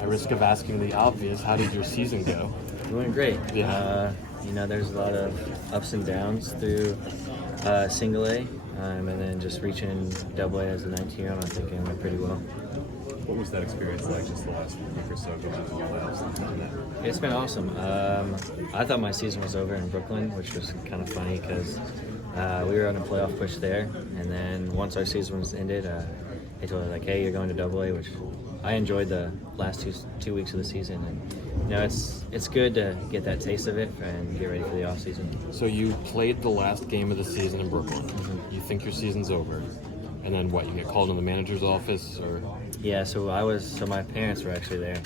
At risk of asking the obvious, how did your season go? Doing great. Yeah. There's a lot of ups and downs through single A, and then just reaching double A as a 19-year-old. I think it went pretty well. What was that experience like just the last week or so going to the playoffs? It's been awesome. I thought my season was over in Brooklyn, which was kind of funny because we were on a playoff push there, and then once our season was ended, they told us like, "Hey, you're going to Double A," which I enjoyed the last two weeks of the season, and it's good to get that taste of it and get ready for the off season. So you played the last game of the season in Brooklyn. Mm-hmm. You think your season's over, and then what? You get called in the manager's office, or? Yeah, so my parents were actually there.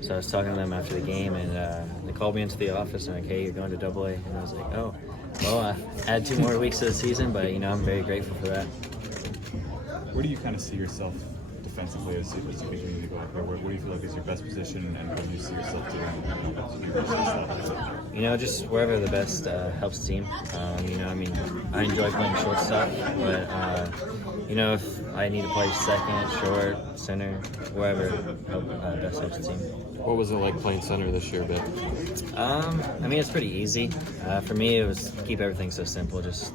So I was talking to them after the game, and they called me into the office and like, "Hey, you're going to Double A," and I was like, "Oh, well, I had 2 more weeks of the season, but I'm very grateful for that." Where do you kind of see yourself defensively as you continue to go up there? Where do you feel like is your best position, and what do you see yourself doing as you reach this level? Just wherever the best helps team. I enjoy playing shortstop, but if I need to play second, short, center, wherever best helps the team. What was it like playing center this year, Bit? It's pretty easy. For me, it was keep everything so simple. Just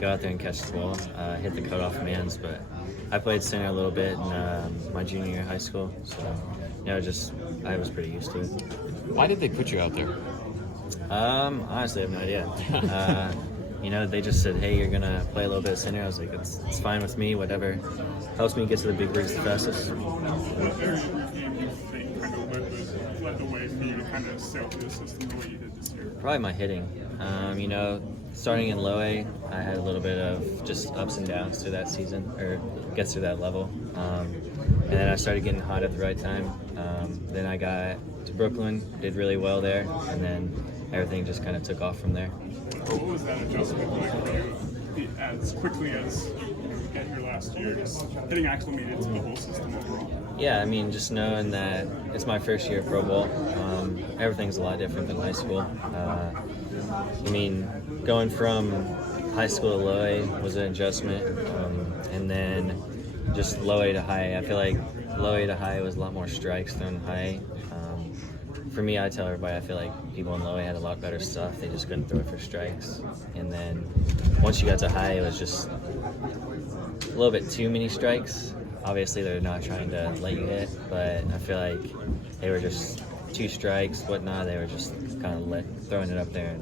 go out there and catch the ball, hit the cutoff mans. But I played center a little bit in my junior year of high school, so I was pretty used to it. Why did they put you out there? Honestly, I have no idea. They just said, "Hey, you're gonna play a little bit of center." I was like, "It's fine with me. Whatever helps me get to the big leagues the fastest." What area of the game do you think kind of led the way for you to kind of sail through the system the way you did this year? Probably my hitting. Starting in low A, I had a little bit of just ups and downs through that season, or gets through that level. And then I started getting hot at the right time. Then I got to Brooklyn, did really well there, and then everything just kind of took off from there. What was that adjustment like for you as quickly as you get here last year, just getting acclimated to the whole system overall? Yeah, just knowing that it's my first year of pro ball, everything's a lot different than high school. Going from high school to low A was an adjustment, and then just low A to high A. I feel like low A to high A was a lot more strikes than high A. For me, I tell everybody I feel like people in low A had a lot better stuff. They just couldn't throw it for strikes. And then once you got to high, it was just a little bit too many strikes. Obviously, they're not trying to let you hit, but I feel like they were just 2 strikes, whatnot. They were just kind of throwing it up there,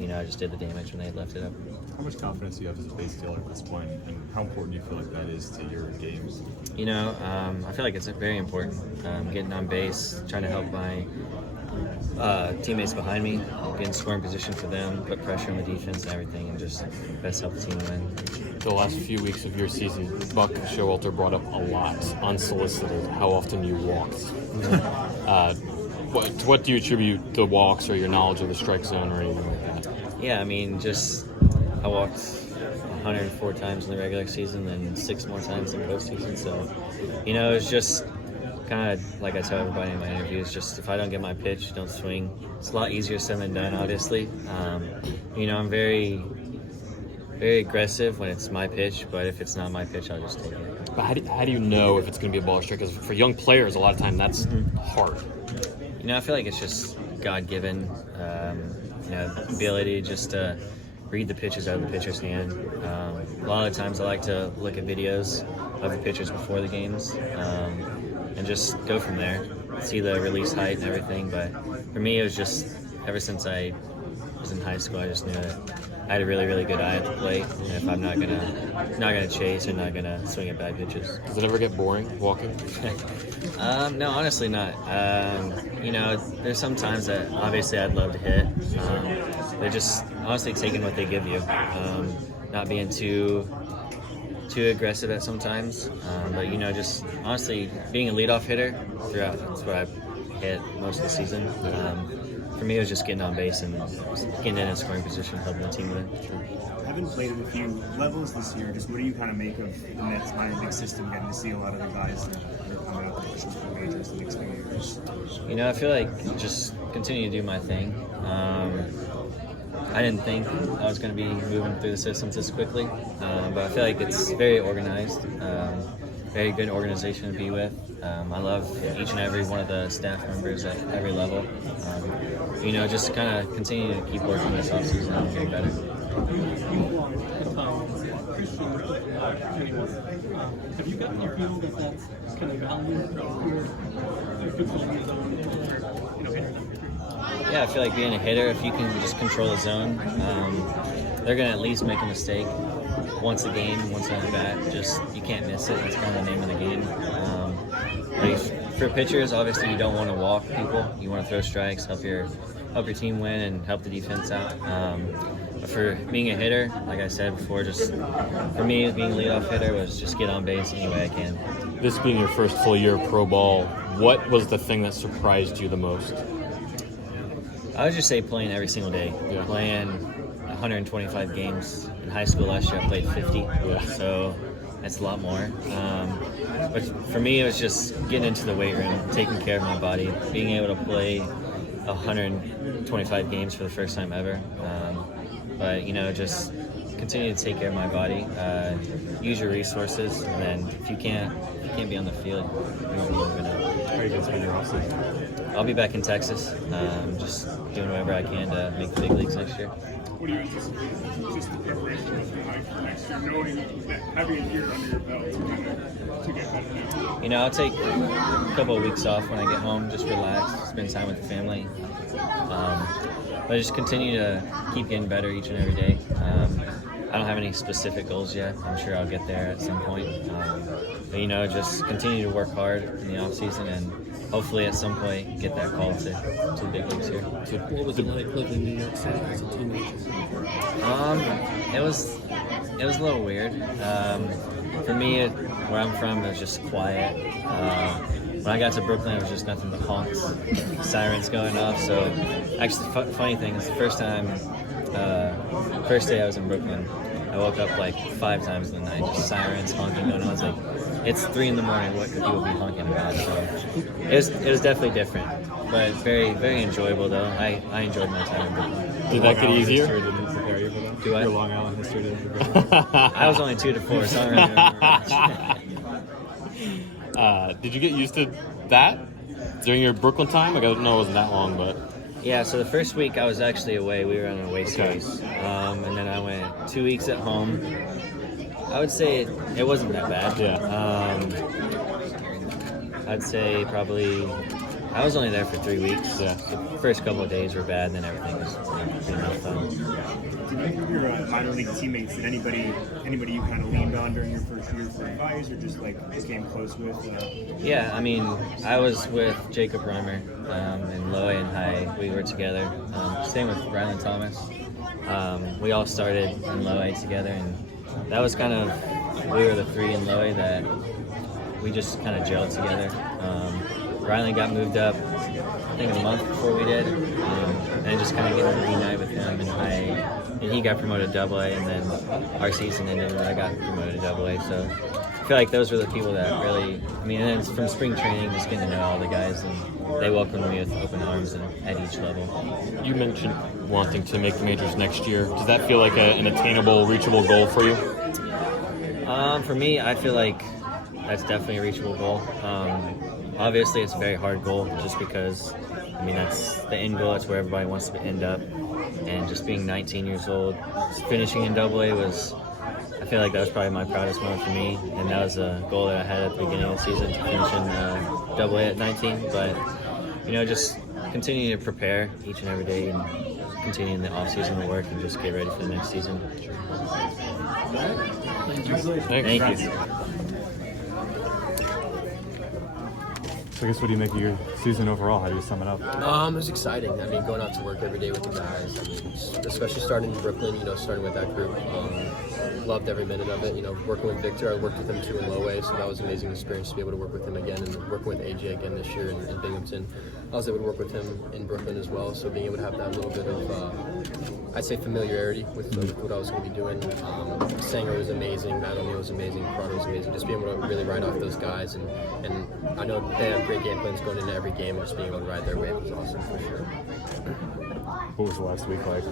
and I just did the damage when they left it up. How much confidence do you have as a base dealer at this point, and how important do you feel like that is to your games? I feel like it's very important. Getting on base, trying to help my teammates behind me, get in scoring position for them, put pressure on the defense and everything, and just best help the team win. The last few weeks of your season, Buck Showalter brought up a lot, unsolicited, how often you walked. What do you attribute the walks or your knowledge of the strike zone or anything like that? Yeah, I walked 104 times in the regular season and 6 more times in postseason. So, it's just kind of like I tell everybody in my interviews, just if I don't get my pitch, don't swing. It's a lot easier said than done, obviously. I'm very, very aggressive when it's my pitch, but if it's not my pitch, I'll just take it. But how do you know if it's going to be a ball or strike? Because for young players, a lot of time that's hard. I feel like it's just God-given, ability just to read the pitches out of the pitcher's hand. A lot of times I like to look at videos of the pitchers before the games and just go from there, see the release height and everything. But for me, it was just ever since I was in high school, I just knew that I had a really, really good eye at the plate, and if I'm not gonna chase or not gonna swing at bad pitches. Does it ever get boring walking? No, honestly not. There's some times that obviously I'd love to hit. They're just honestly taking what they give you, not being too aggressive at sometimes. But just honestly being a leadoff hitter throughout. That's what I hit most of the season. For me, it was just getting on base and getting in a scoring position, helping the team win. Having played at a few levels this year, just what do you kind of make of the Mets minor league system, getting to see a lot of the guys that are coming up pushing for majors the next few years? I feel like just continue to do my thing. I didn't think I was going to be moving through the systems this quickly, but I feel like it's very organized. very good organization to be with. I love each and every one of the staff members at every level. Just kind of continue to keep working this offseason and getting better. Have you gotten your feel that that's kind of valued Yeah, I feel like being a hitter, if you can just control the zone, they're going to at least make a mistake once a game, once on the bat. Just, you can't miss it. That's kind of the name of the game. For pitchers, obviously you don't want to walk people. You want to throw strikes, help your team win, and help the defense out. But for being a hitter, like I said before, just for me, being a leadoff hitter was just get on base any way I can. This being your first full year of pro ball, what was the thing that surprised you the most? I would just say playing every single day. Yeah. Playing 125 games. In high school last year, I played 50. Yeah. So that's a lot more. But for me, it was just getting into the weight room, taking care of my body, being able to play 125 games for the first time ever. But just continue to take care of my body, use your resources, and then if you can't be on the field, you won't be moving up. How are you going to spend your offseason? I'll be back in Texas, just doing whatever I can to make the big leagues next year. What do you anticipate just the preparation looking like for next year, knowing that having a year under your belt to get better now? I'll take a couple of weeks off when I get home, just relax, spend time with the family. But just continue to keep getting better each and every day. I don't have any specific goals yet. I'm sure I'll get there at some point. But just continue to work hard in the off season and hopefully at some point get that call to the big leagues here. What was it like living in New York City as a teenager? It was a little weird. For me, where I'm from, it was just quiet. When I got to Brooklyn, it was just nothing but honks, sirens going off. So, actually, the funny thing is, the first day I was in Brooklyn, I woke up like 5 times in the night, just sirens, honking going on. I was like, it's 3 a.m. What could people be honking about? So, it was definitely different, but very, very enjoyable though. I enjoyed my time in Brooklyn. Did that get easier? Didn't prepare you for that? Do I? Your Long Island history didn't prepare you? I was only 2 to 4, so I don't really remember much. Did you get used to that during your Brooklyn time? Like, I don't know, it wasn't that long, but Yeah, so the first week I was actually away. We were on an away series. And then I went 2 weeks at home. I would say it wasn't that bad. yeah. I'd say probably I was only there for 3 weeks. Yeah. The first couple of days were bad, and then everything was pretty much fun. Did any of your minor league teammates, did anybody you kind of leaned on during your first year for advice, or just like came close with? Yeah, I mean, I was with Jacob Reimer in low A and high. We were together. Same with Rylan Thomas. We all started in low A together, and that was kind of, we were the 3 in low A that we just kind of gelled together. Rylan got moved up, I think a month before we did, and just kind of getting to reunite with him in high A. And he got promoted to Double A, and then our season ended when I got promoted to Double A. So I feel like those were the people that really, I mean, and then from spring training, just getting to know all the guys, and they welcomed me with open arms and at each level. You mentioned wanting to make the majors next year. Does that feel like an attainable, reachable goal for you? For me, I feel like that's definitely a reachable goal. Obviously, it's a very hard goal just because, I mean, that's the end goal. That's where everybody wants to end up. And just being 19 years old, finishing in Double A was, I feel like that was probably my proudest moment for me. And that was a goal that I had at the beginning of the season, to finish in Double A at 19. But, you know, just continue to prepare each and every day and continue in the off-season to work and just get ready for the next season. Thank you. So I guess what do you make of your season overall? How do you sum it up? It was exciting. I mean, going out to work every day with the guys, I mean, especially starting in Brooklyn, you know, starting with that group. Loved every minute of it. You know, working with Victor, I worked with him too in low A, so that was an amazing experience to be able to work with him again, and working with AJ again this year in Binghamton. I was able to work with him in Brooklyn as well, so being able to have that little bit of, I'd say, familiarity with what I was going to be doing. Sanger was amazing, Matt O'Neill was amazing, Prado was amazing. Just being able to really ride off those guys, and I know they have great game plans going into every game, and just being able to ride their wave was awesome for sure. What was the last week like?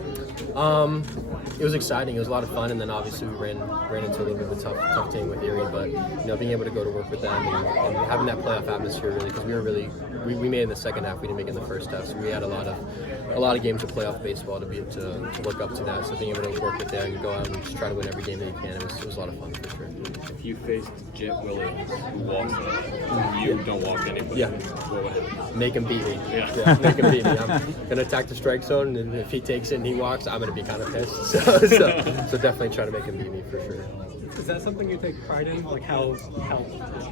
It was exciting. It was a lot of fun, and then obviously ran into a little bit of a tough thing with Erie, but being able to go to work with them and having that playoff atmosphere really, because we made it in the second half, we didn't make it in the first half, so we had a lot of games of playoff baseball to look up to that. So being able to work with them and go out and just try to win every game that you can, it was a lot of fun for sure. If you faced Jett Williams, who walks in, you don't walk anybody. Yeah. What would happen? Make him beat me. Yeah. Make him beat me. I'm gonna attack the strike zone, and if he takes it and he walks, I'm gonna be kind of pissed. So definitely try to make him beat me for sure. Is that something you take pride in, like how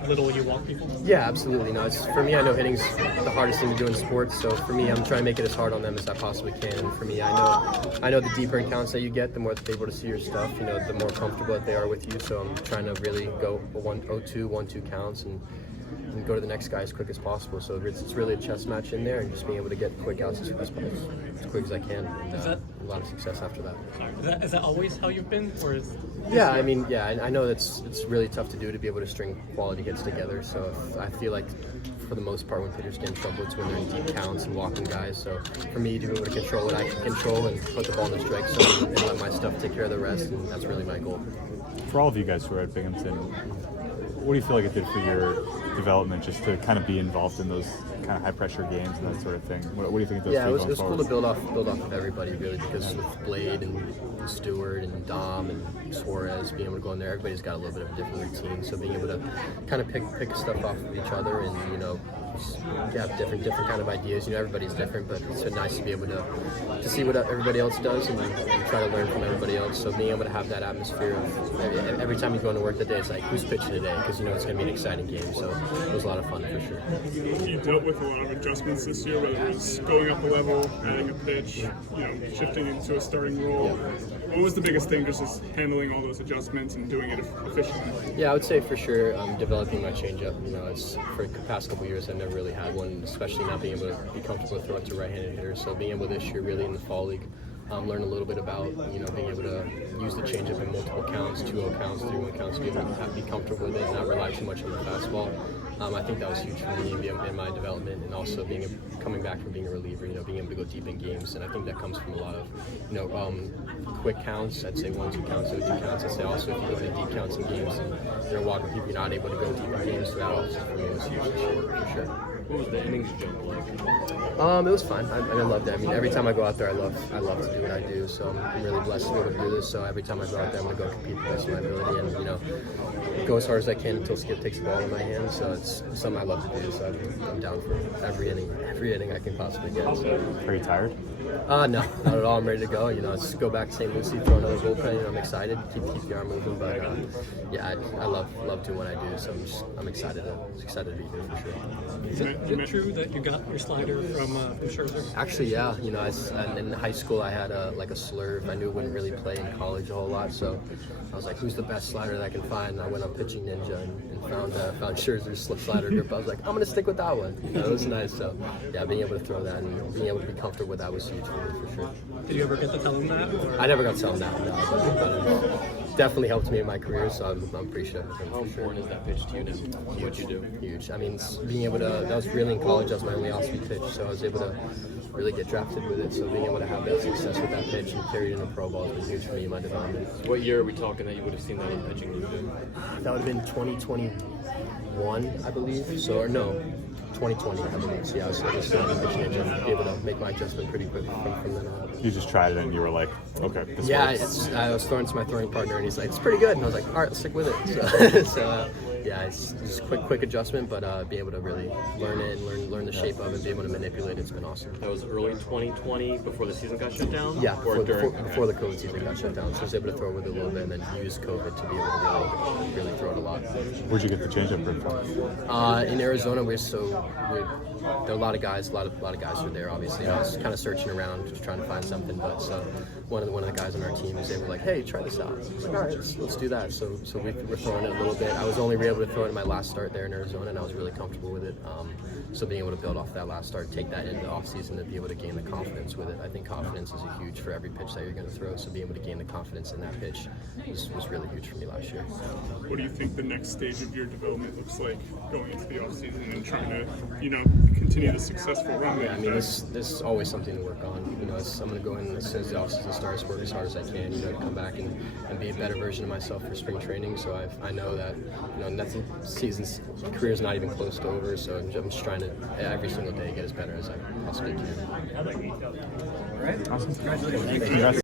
little you walk people? Yeah, absolutely. No, for me, I know hitting's the hardest thing to do in sports. So for me, I'm trying to make it as hard on them as I possibly can. And for me, I know the deeper in counts that you get, the more that they're able to see your stuff. The more comfortable that they are with you. So I'm trying to really go 1-2, 1-2 counts and go to the next guy as quick as possible. So it's really a chess match in there, and just being able to get quick outs as quick as I can. And, a lot of success after that. Is that always how you've been, or is? Yeah, I know it's really tough to do, to be able to string quality hits together. So I feel like for the most part when pitchers get in trouble, it's when they're in deep counts and walking guys. So for me to be able to control what I can control and put the ball in the strike zone and let my stuff take care of the rest, and that's really my goal. For all of you guys who are at Binghamton, what do you feel like it did for your development just to kind of be involved in those kind of high pressure games and that sort of thing? What do you think it does for you it was going cool forward? to build off of everybody really, because with Blade and Stewart and Dom and Suarez being able to go in there, everybody's got a little bit of a different routine. So being able to kind of pick stuff off of each other and have different kind of ideas. Everybody's different, but it's so nice to be able to see what everybody else does and try to learn from everybody else. So being able to have that atmosphere of every time you go into work that day, it's like, who's pitching today? Because it's going to be an exciting game. So it was a lot of fun for sure. You dealt with a lot of adjustments this year, whether it was going up a level, adding a pitch, shifting into a starting role. What was the biggest thing, just as handling all those adjustments and doing it efficiently? Yeah, I would say for sure developing my changeup. It's for the past couple years I've never really had one, especially not being able to be comfortable throwing to right-handed hitters. So being able this year really in the fall league, learn a little bit about being able to use the changeup in multiple counts, 2-0 counts, 3-1 counts, be able to be comfortable with it and not rely too much on the fastball. I think that was huge for me in my development, and also coming back from being a reliever, being able to go deep in games. And I think that comes from a lot of quick counts. I'd say 1-2 counts, 2 counts. I'd say also if you go into deep counts in games and you're walking people, you're not able to go deep in games. So that also for me was huge for sure. What was the innings jump like? It was fun. I loved it. Every time I go out there, I love to do what I do. So I'm really blessed to be able to do this. So every time I go out there, I'm going to go compete the best of my ability and go as hard as I can until Skip takes the ball in my hands. So it's something I love to do. So I'm down for every inning I can possibly get. So. Are you tired? No, not at all. I'm ready to go. Just go back to St. Lucie, throw another bullpen. I'm excited. Keep the arm moving. But I love doing what I do. So I'm excited to be here for sure. Is it true that you got your slider from Scherzer? Actually, yeah. In high school I had a slurve. I knew it wouldn't really play in college a whole lot, so I was like, who's the best slider that I can find? And I went on Pitching Ninja and found Scherzer's slip slider grip. I was like, I'm gonna stick with that one. It was nice. So yeah, being able to throw that and being able to be comfortable with that was huge for me for sure. Did you ever get to tell him that? Or? I never got to tell him that, no, but definitely helped me in my career, so I'm appreciative of him. How important is that pitch to you now? What you do? Huge. Being able to, that was really in college, that was my only off-speed pitch, so I was able to really get drafted with it. So being able to have that success with that pitch and carry it into pro ball has been huge for me in my development. What year are we talking that you would have seen that in pitching? That would have been 2021, I believe. So, or no, 2020, I believe. So yeah, I was just pitching it and be able to make my adjustment pretty quick from then on. You just tried it and you were like, okay, this works. I was throwing to my throwing partner and he's like, it's pretty good. And I was like, all right, let's stick with it. So yeah, it's just quick adjustment, but be able to really learn it and learn the shape of it, be able to manipulate it. It's been awesome. That was early 2020 before the season got shut down? Yeah, before the COVID season got shut down. So I was able to throw with it a little bit and then use COVID to be able to really throw it a lot. Where'd you get the changeup grip from? In Arizona, there are a lot of guys. A lot of guys were there. Obviously, I was kind of searching around, just trying to find something. But so one of the guys on our team was able, like, hey, try this out. I was like, all right, let's do that. So we were throwing it a little bit. I was only able to throw it in my last start there in Arizona, and I was really comfortable with it. So being able to build off that last start, take that into the offseason, to be able to gain the confidence with it. I think confidence is huge for every pitch that you're going to throw. So being able to gain the confidence in that pitch was really huge for me last year. What do you think the next stage of your development looks like going into the offseason and trying to, continue the successful run? Yeah, I mean, this is always something to work on. I'm going to go in as soon as the offseason starts, work as hard as I can, to come back and be a better version of myself for spring training. So I know that, nothing, season's career is not even close to over. So I'm just trying to every single day get as better as I possibly can. Awesome. Congratulations.